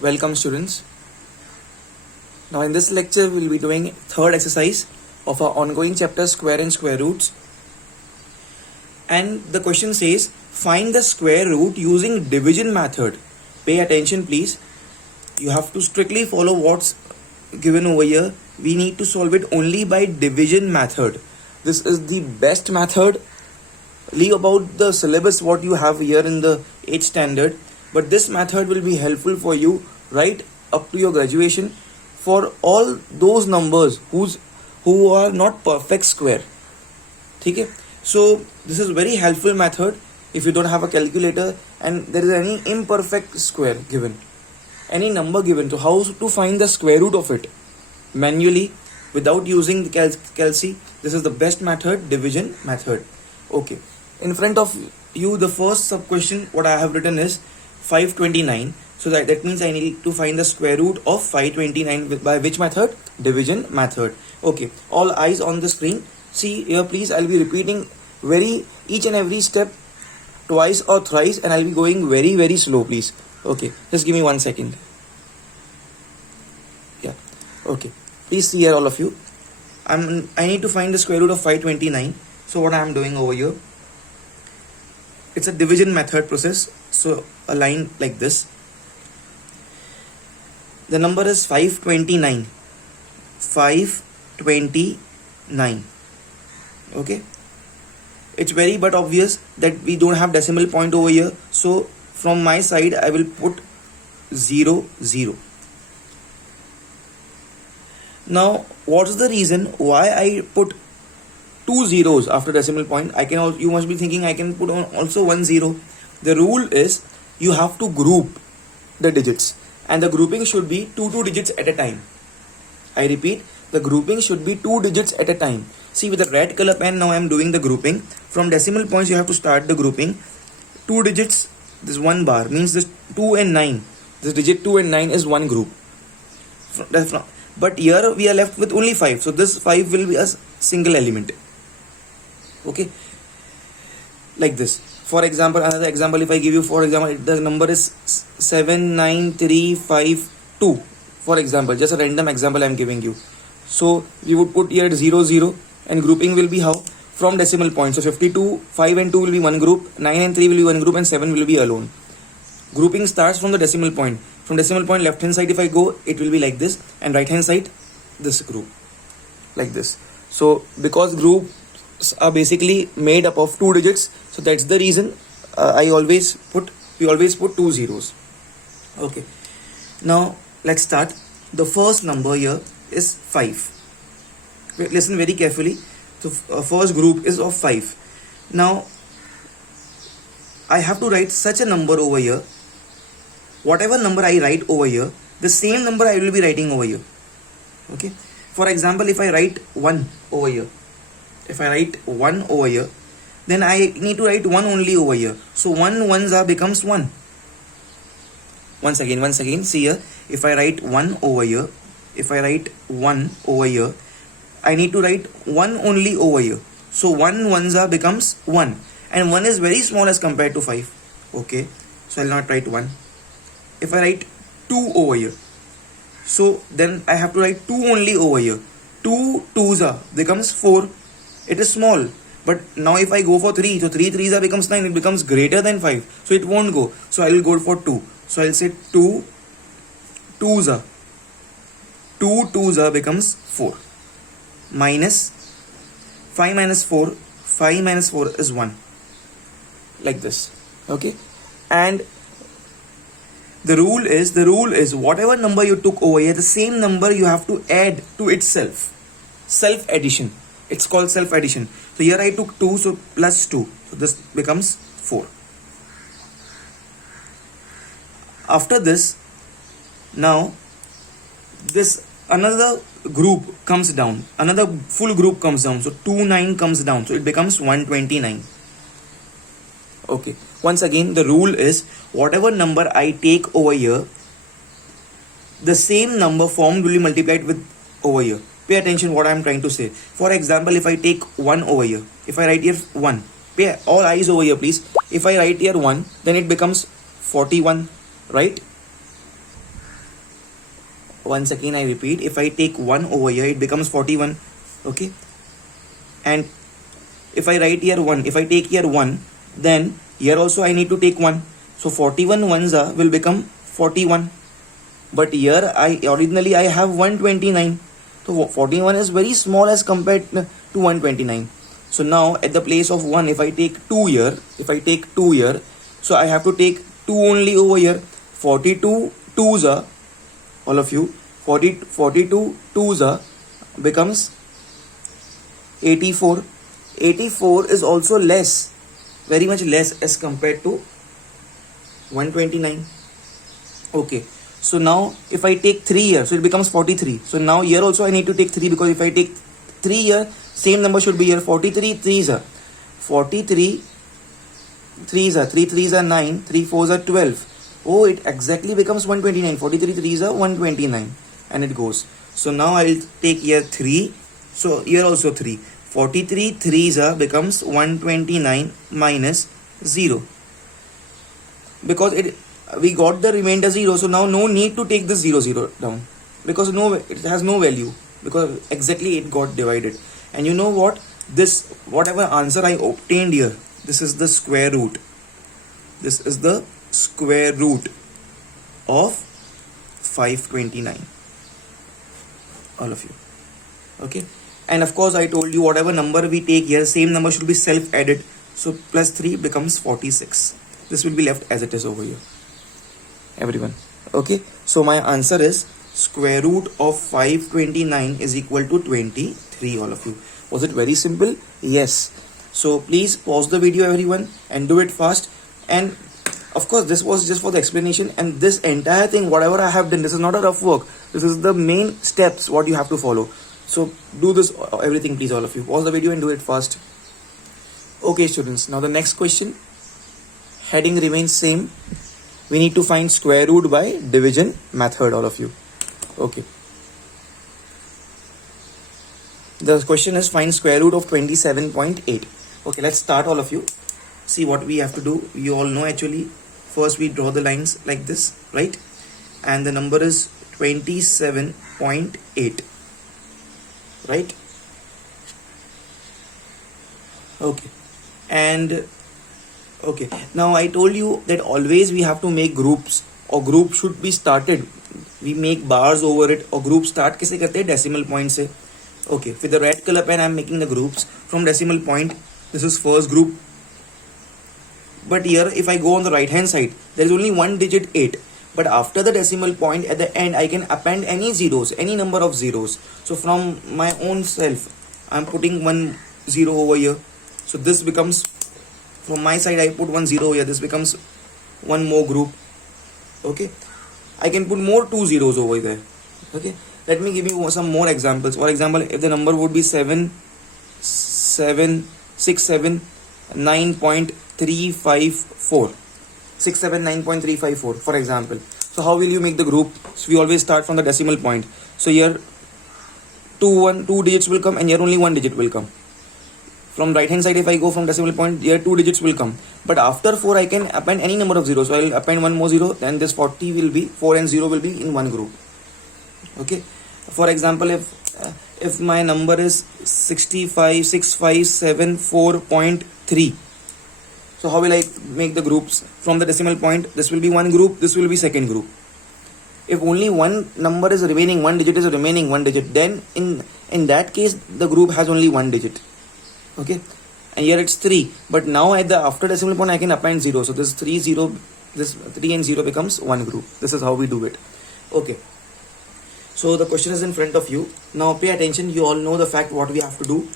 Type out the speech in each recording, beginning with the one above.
Welcome students. Now in this lecture we will be doing third exercise of our ongoing chapter square and square roots. And the question says find the square root using division method. Pay attention please. You have to strictly follow what's given over here. We need to solve it only by division method. This is the best method. Leave about the syllabus what you have here in the 8th standard. But this method will be helpful for you right up to your graduation for all those numbers who are not perfect square. Okay? So this is very helpful method if you don't have a calculator and there is any imperfect square given, any number given. So how to find the square root of it manually without using the calci? This is the best method, division method. Okay. In front of you, the first sub question what I have written is 529. So that means I need to find the square root of 529 by which method? Division method. Okay. All eyes on the screen. See here please, I'll be repeating each and every step twice or thrice and I'll be going very slow please. Okay. Just give me 1 second. Yeah. Okay. Please see here all of you. I need to find the square root of 529. So what I am doing over here, it's a division method process. So a line like this. The number is 529. 529. Okay. It's very but obvious that we don't have decimal point over here. So from my side I will put 0. Now what is the reason why I put 2 zeros after decimal point? You must be thinking I can put on also 1 0. The rule is you have to group the digits and the grouping should be 2 digits at a time. I repeat, the grouping should be 2 digits at a time. See, with the red color pen now I am doing the grouping. From decimal points you have to start the grouping. 2 digits, this 1 bar means this 2 and 9. This digit 2 and 9 is one group. But here we are left with only 5. So this 5 will be a single element. Okay. Like this. For example, another example if I give you, for example, the number is 79352. For example, just a random example I am giving you. So we would put here 0 and grouping will be how? From decimal point. So 52, 5 and 2 will be one group, 9 and 3 will be one group and 7 will be alone. Grouping starts from the decimal point. From decimal point left hand side if I go, it will be like this, and right hand side this group like this. So because groups are basically made up of 2 digits, so that's the reason we always put 2 zeros. Okay. Now let's start. The first number here is 5. Listen very carefully. So first group is of 5. Now I have to write such a number over here. Whatever number I write over here, the same number I will be writing over here. Okay. For example, if I write 1 over here, then I need to write 1 only over here. So 1 ones becomes 1. Once again, see here. If I write 1 over here, I need to write 1 only over here. So 1 ones becomes 1. And 1 is very small as compared to 5. Okay. So I'll not write 1. If I write 2 over here, so then I have to write 2 only over here. 2 twos becomes 4. It is small. But now if I go for 3, so 3 threes becomes 9. It becomes greater than 5. So it won't go. So I will go for 2. So I'll say 2 twos. 2 twos becomes 4. Minus 5 minus 4. 5 minus 4 is 1. Like this. Okay. And the rule is whatever number you took over here, the same number you have to add to itself. Self addition. It's called self addition. So here I took 2, so plus 2. So this becomes 4. After this, now this another group comes down. Another full group comes down. So 29 comes down. So it becomes 129. Okay. Once again, the rule is whatever number I take over here, the same number formed will be multiplied with over here. Pay attention what I am trying to say. For example, if I take 1 over here, if I write here 1, pay all eyes over here please. If I write here 1, then it becomes 41, right? once again I repeat, if I take 1 over here, it becomes 41. Okay, and if I write here 1, if I take here 1, then here also I need to take 1. So 41 ones will become 41. But here originally I have 129. So 41 is very small as compared to 129. So now at the place of 1, if I take 2 here, so I have to take 2 only over here. 42 twos are, all of you, 42 twos are becomes 84. 84 is also less, very much less as compared to 129. Okay, so now if I take 3 here, so it becomes 43. So now here also I need to take 3, because if I take 3 here, same number should be here. 43 threes are 43 threes are 3 threes are 9, 3 fours are 12. Oh, it exactly becomes 129. 43 threes are 129, and it goes. So now I will take here 3. So here also 3. 43 threes are becomes 129 minus 0, because we got the remainder 0. So now no need to take this 0 down, because it has no value, because exactly it got divided. And you know what, this whatever answer I obtained here, this is the square root. This is the square root of 529, all of you. Okay, and of course I told you whatever number we take here, same number should be self added. So plus 3 becomes 46. This will be left as it is over here, everyone. Okay, so my answer is square root of 529 is equal to 23, all of you. Was it very simple? Yes. So please pause the video, everyone, and do it fast. And of course this was just for the explanation, and this entire thing whatever I have done, this is not a rough work. This is the main steps what you have to follow. So do this everything, please, all of you. Pause the video and do it fast. Okay students, now the next question, heading remains same. We need to find square root by division method, all of you. Okay, the question is find square root of 27.8. Okay, let's start, all of you. See what we have to do. You all know actually. First we draw the lines like this, right? And the number is 27.8, right? Okay, and okay, now I told you that always we have to make groups, or group should be started. We make bars over it, or group start कैसे करते हैं? Decimal point से. Okay, with the red color pen I am making the groups from decimal point. This is first group. But here if I go on the right hand side, there is only one digit 8. But after the decimal point at the end, I can append any zeros, any number of zeros. So from my own self, I am putting 1 0 over here. So this becomes, from my side I put 1 0 here. This becomes one more group. Okay, I can put more 2 zeros over there. Okay, let me give you some more examples. For example, if the number would be 679.354, 679.354, for example. So how will you make the group? So we always start from the decimal point. So here two digits will come, and here only one digit will come. From right hand side, if I go from decimal point, here 2 digits will come. But after 4, I can append any number of zeros. So I will append one more 0. Then this 40 will be, 4 and 0 will be in one group. Okay. For example, if my number is 65657.4.3. So how will I make the groups? From the decimal point, this will be one group, this will be second group. If only one number is remaining, one digit is remaining, one digit, then in that case, the group has only one digit. Okay, and here it's 3. But now at the after decimal point, I can append 0. So this 3 0, this 3 and 0 becomes one group. This is how we do it. Okay. So the question is in front of you. Now pay attention. You all know the fact what we have to do.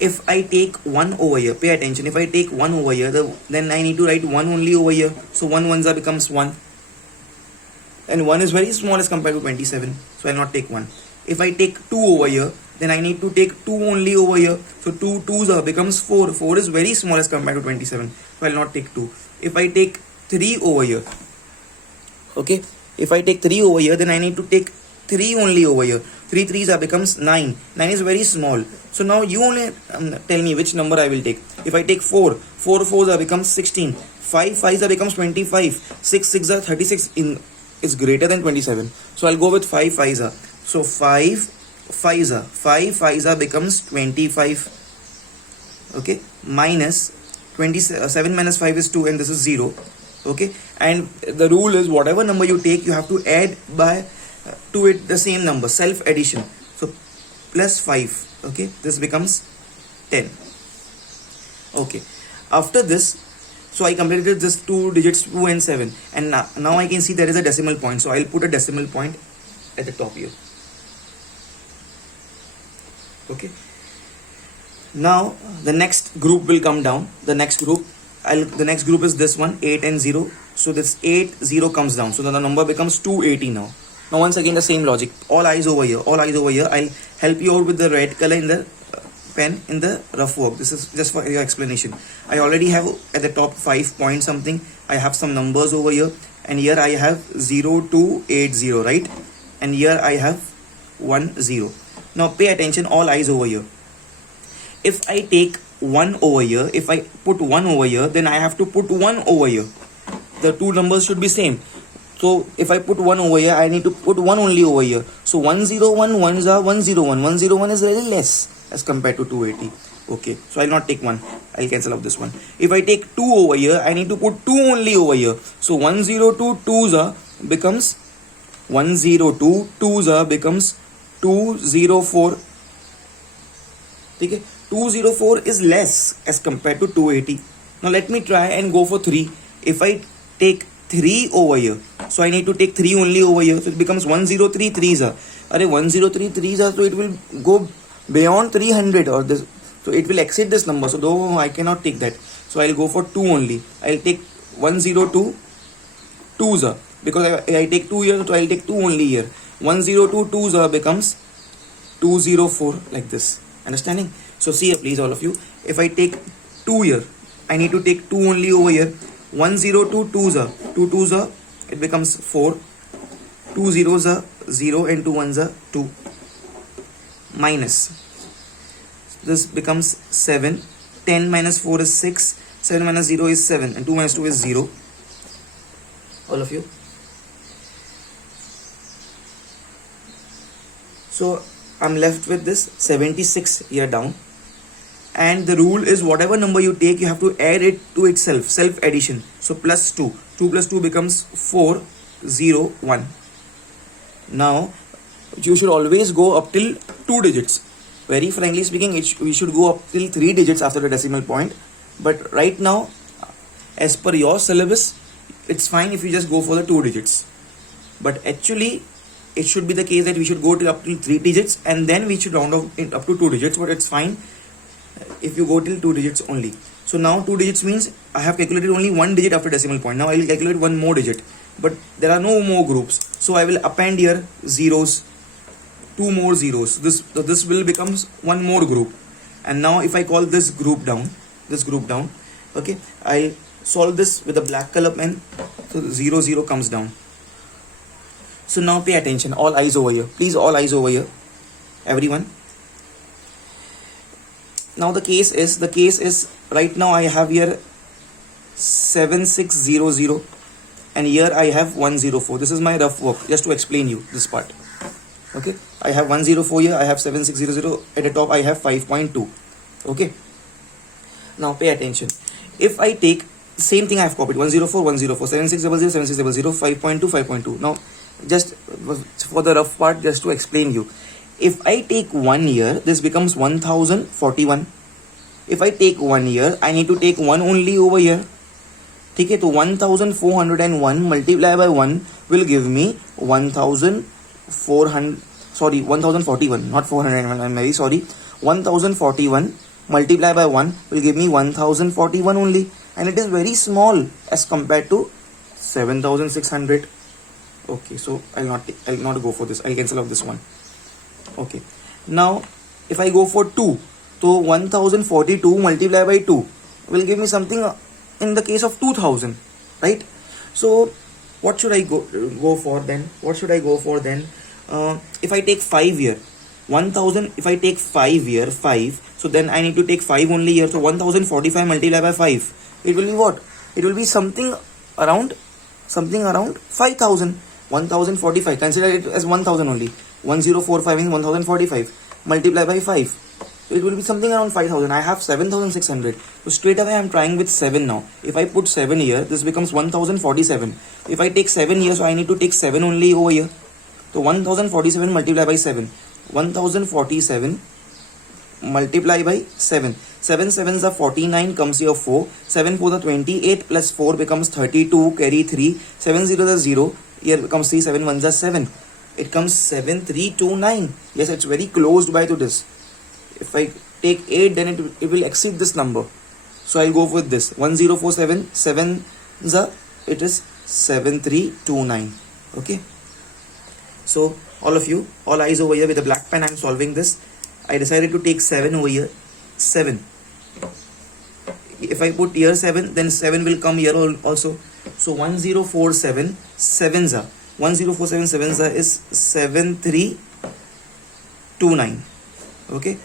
If I take 1 over here, pay attention. If I take 1 over here, then I need to write 1 only over here. So 1 1s becomes 1. And 1 is very small as compared to 27. So I will not take 1. If I take 2 over here, then I need to take 2 only over here. So 2 2s becomes 4. 4 is very small as compared to 27. So I will not take 2. If I take 3 over here, okay, if I take 3 over here, then I need to take 3 only over here. 3 3s becomes 9. 9 is very small. So now you only tell me which number I will take. If I take 4, 4 4s becomes 16. 5 5s becomes 25. 6 6 36. is greater than 27. So I'll go with 5 5s. So 5 5 becomes 25. Okay, minus 27 minus 5 is 2, and this is 0. Okay, and the rule is whatever number you take, you have to add by to it the same number, self addition. So plus 5. Okay, this becomes 10. Okay, after this, so I completed this two digits, 2 and 7, and now I can see there is a decimal point, so I'll put a decimal point at the top here. Okay, now the next group will come down. The next group is this one, 8 and 0. So this 8 0 comes down, so the number becomes 280 now. Now once again the same logic, all eyes over here, all eyes over here. I'll help you out with the red color in the pen in the rough work. This is just for your explanation. I already have at the top 5 point something. I have some numbers over here, and here I have 0 2 8 0, right? And here I have 1 0. Now pay attention, all eyes over here. If I take 1 over here, if I put 1 over here, then I have to put 1 over here. The two numbers should be same. So if I put 1 over here, I need to put 1 only over here. So 101 1s are 101. 101 is really less as compared to 280. Okay, so I'll not take 1. I'll cancel out this one. If I take 2 over here, I need to put 2 only over here. So 102 2s are becomes 102 2s are becomes 204. Okay, 204 is less as compared to 280. Now let me try and go for 3. If I take 3 over here, so I need to take 3 only over here, so it becomes 103 3s are. 103 3s are, so it will go beyond 300 or this, so it will exceed this number. So though I cannot take that, so I'll go for 2 only. I'll take 102 2s are, because I take 2 here, so I'll take 2 only here. 102 2s are becomes 204 like this. Understanding? So see here please, all of you. If I take 2 here, I need to take 2 only over here. 102 2s are, 2 2s are, it becomes 4. 2 zeros are 0 and 2 1s are 2. Minus, this becomes 7. 10 minus 4 is 6. 7 minus 0 is 7, and 2 minus 2 is 0. All of you. So I'm left with this 76 here down, and the rule is whatever number you take, you have to add it to itself, self addition. So plus 2 plus 2 becomes 4 0 1. Now you should always go up till 2 digits. Very frankly speaking, we should go up till 3 digits after the decimal point, but right now as per your syllabus, it's fine if you just go for the 2 digits. But actually it should be the case that we should go till up till 3 digits, and then we should round off it up to 2 digits. But it's fine if you go till 2 digits only. So now 2 digits means I have calculated only 1 digit after decimal point. Now I will calculate one more digit, but there are no more groups, so I will append here zeros, 2 more zeros. This will becomes one more group. And now if I call this group down, okay, I solve this with a black color pen. So 0 0 comes down. So now pay attention, all eyes over here, please, all eyes over here, everyone. Now the case is right now I have here 7600, and here I have 104. This is my rough work, just to explain you this part. Okay, I have 104 here, I have 7600, at the top I have 5.2. Okay, now pay attention. If I take same thing, I have copied 104 104, 7600 7600, 5.2 5.2. Now just for the rough part, just to explain you, if I take 1 year, this becomes 1041. If I take 1 year, I need to take 1 only over here. Okay, so 1401 multiplied by 1 will give me 1041, not 401, I'm very sorry. 1041 multiplied by 1 will give me 1041 only, and it is very small as compared to 7600. Okay, so I'll not go for this. I'll cancel out this one. Okay, now if I go for 2, so 1042 multiplied by 2 will give me something in the case of 2000, right? So what should I go for then? If I take 5 here, 1000, if I take 5 here, 5, so then I need to take 5 only here. So 1045 multiplied by 5, it will be what? It will be something around 5000. 1045, consider it as 1000 only. 1045 means 1045. Multiply by 5. So it will be something around 5000. I have 7600. So straight away I am trying with 7 now. If I put 7 here, this becomes 1047. If I take 7 here, so I need to take 7 only over here. So 1047 multiply by 7. 1047 multiply by 7. 7 sevens are 49, comes here 4. 7 4 are 28 plus 4 becomes 32, carry 3. 7 0 is 0. Here becomes 3, 7 1s are 7. It comes 7329. Yes, it's very close by to this. If I take 8, then it will exceed this number. So I'll go with this. 1047, 7 it is 7329. Okay. So all of you, all eyes over here with the black pen, I'm solving this. I decided to take 7 over here. 7. If I put here 7, then 7 will come here also. So 1047 sevens are 1047 sevens are is 7329. Okay.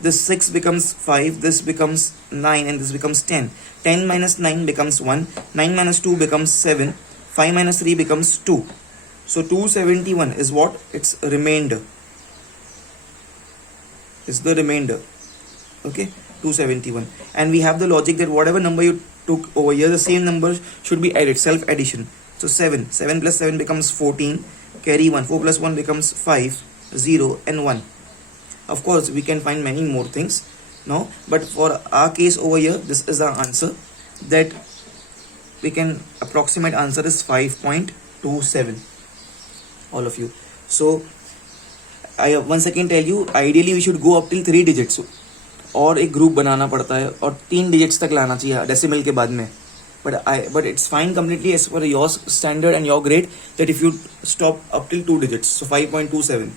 This 6 becomes 5, this becomes 9, and this becomes 10. 10 minus 9 becomes 1. 9 minus 2 becomes 7. 5 minus 3 becomes 2. So 271 is what? It's remainder. It's the remainder. Okay, 271. And we have the logic that whatever number you took over here, the same number should be added, self addition. So 7 plus 7 becomes 14, carry 1. 4 plus 1 becomes 5, 0 and 1. Of course we can find many more things now, but for our case over here, this is our answer. That we can approximate answer is 5.27. all of you. So I once again tell you, ideally we should go up till 3 digits. और एक group बनाना पड़ता है और 3 digits तक लाना चाहिए decimal के बाद में. But it's fine completely as per your standard and your grade that if you stop up till 2 digits. So 5.27.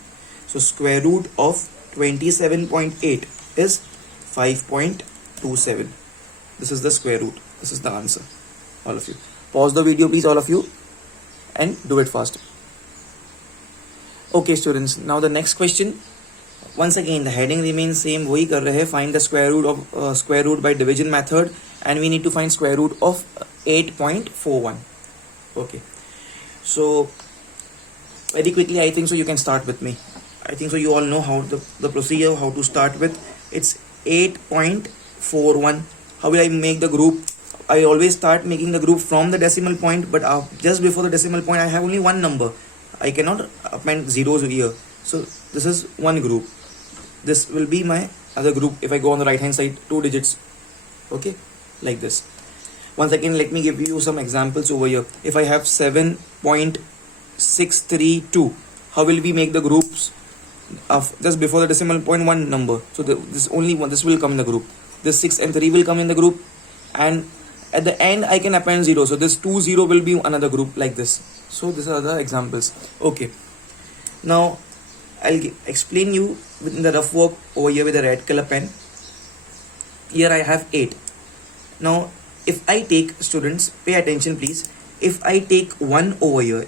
So square root of 27.8 is 5.27. This is the square root. This is the answer. All of you. Pause the video please, all of you, and do it fast. Okay students, now the next question. Once again the heading remains same, वही कर रहे हैं. Find the square root by division method, and we need to find square root of 8.41. Okay, so very quickly I think so you can start with me. I think so you all know how the procedure, how to start with. It's 8.41. How will I make the group? I always start making the group from the decimal point, but just before the decimal point I have only one number. I cannot append zeros here. So this is one group. This will be my other group if I go on the right hand side, 2 digits. Okay, like this. Once again, let me give you some examples over here. If I have 7.632, how will we make the groups of just before the decimal point one number? So this only one, this will come in the group. This 6 and 3 will come in the group, and at the end I can append 0. So this 2 0 will be another group like this. So these are the examples. Okay, now I'll explain you within the rough work over here with a red color pen. Here I have 8. Now if I take, students pay attention please, if I take 1 over here,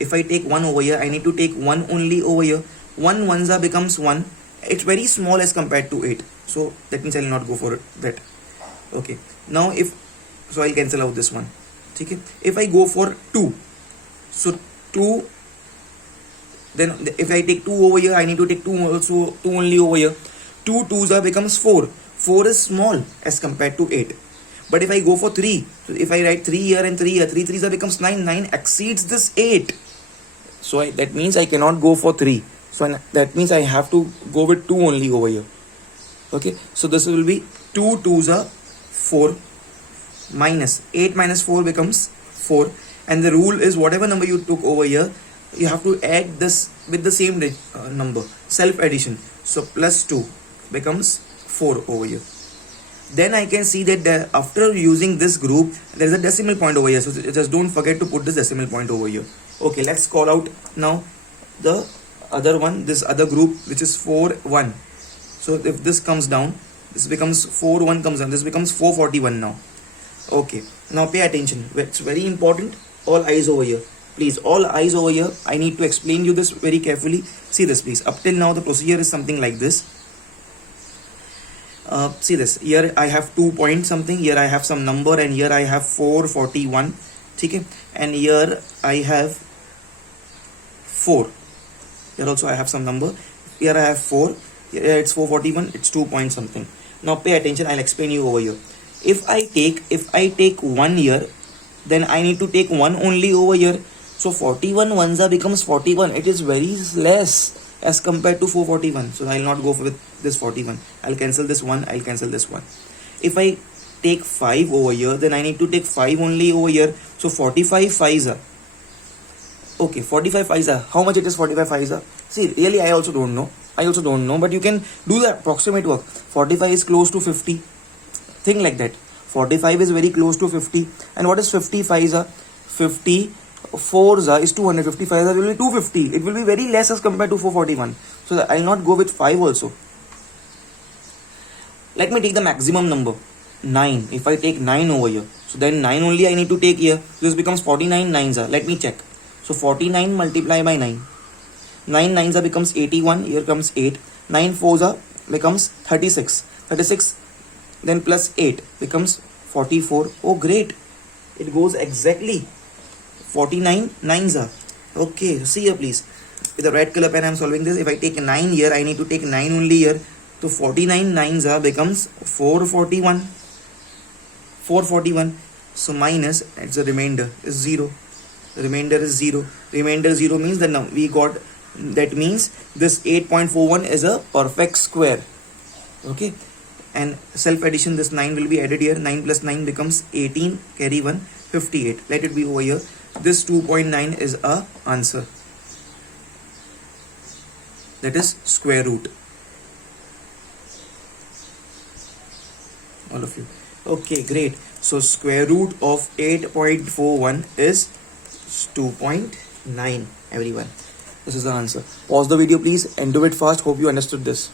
I need to take 1 only over here. 1 1s becomes 1. It's very small as compared to 8, so that means I'll not go for that. Okay, now so I'll cancel out this one. Okay, if I go for 2, so 2, then if I take 2 over here, I need to take 2 also, 2 only over here. 2 2s becomes 4. 4 is small as compared to 8. But if I go for 3, so if I write 3 here and 3 here, 3 3s becomes 9. 9 exceeds this 8. So that means I cannot go for 3. So that means I have to go with 2 only over here. Okay, so this will be 2 2s 4 minus 8 minus 4 becomes 4. And the rule is whatever number you took over here, you have to add this with the same number, self addition. So plus 2 becomes 4 over here. Then I can see that after using this group, there is a decimal point over here. So just don't forget to put this decimal point over here. Okay, let's call out now the other one, this other group, which is 4 1. So if this comes down, this becomes 4 1 comes down, this becomes 441 now. Okay, now pay attention. It's very important. All eyes over here. Please, all eyes over here. I need to explain you this very carefully. See this please. Up till now the procedure is something like this. See this. Here I have 2 point something. Here I have some number, and here I have 441. Okay, and here I have 4. Here also I have some number. Here I have 4. Here it's 441. It's 2 point something. Now pay attention. I'll explain you over here. If I take 1 year, then I need to take 1 only over here. So 41 ones becomes 41. It is very less as compared to 441. So I'll not go with this 41. I'll cancel this 1. I'll cancel this 1. If I take 5 over here, then I need to take 5 only over here. So 45 5s are. Okay, 45 5s are. How much it is 45 5s are? See, really I also don't know. But you can do the approximate work. 45 is close to 50. Think like that. 45 is very close to 50. And what is 50 5s are? 50 4s are is 200. 55 will be 250. It will be very less as compared to 441. So I'll not go with 5 also. Let me take the maximum number. 9. If I take 9 over here, so then 9 only I need to take here. This becomes 49 9s are. Let me check. So 49 multiply by 9. 9 9s are becomes 81. Here comes 8. 9 4s are becomes 36. 36 then plus 8 becomes 44. Oh great. It goes exactly 49 9s are. Okay, see here please. With the red color pen I am solving this. If I take 9 here, I need to take 9 only here. So 49 9s are becomes 441. 441. So minus, it's a remainder is 0. The remainder is 0. Remainder 0 means that means this 8.41 is a perfect square. Okay. And self addition, this 9 will be added here. 9 plus 9 becomes 18. Carry 1. 58. Let it be over here. This 2.9 is a answer. That is square root. All of you. Okay, great. So square root of 8.41 is 2.9, everyone. This is the answer. Pause the video please and do it fast. Hope you understood this.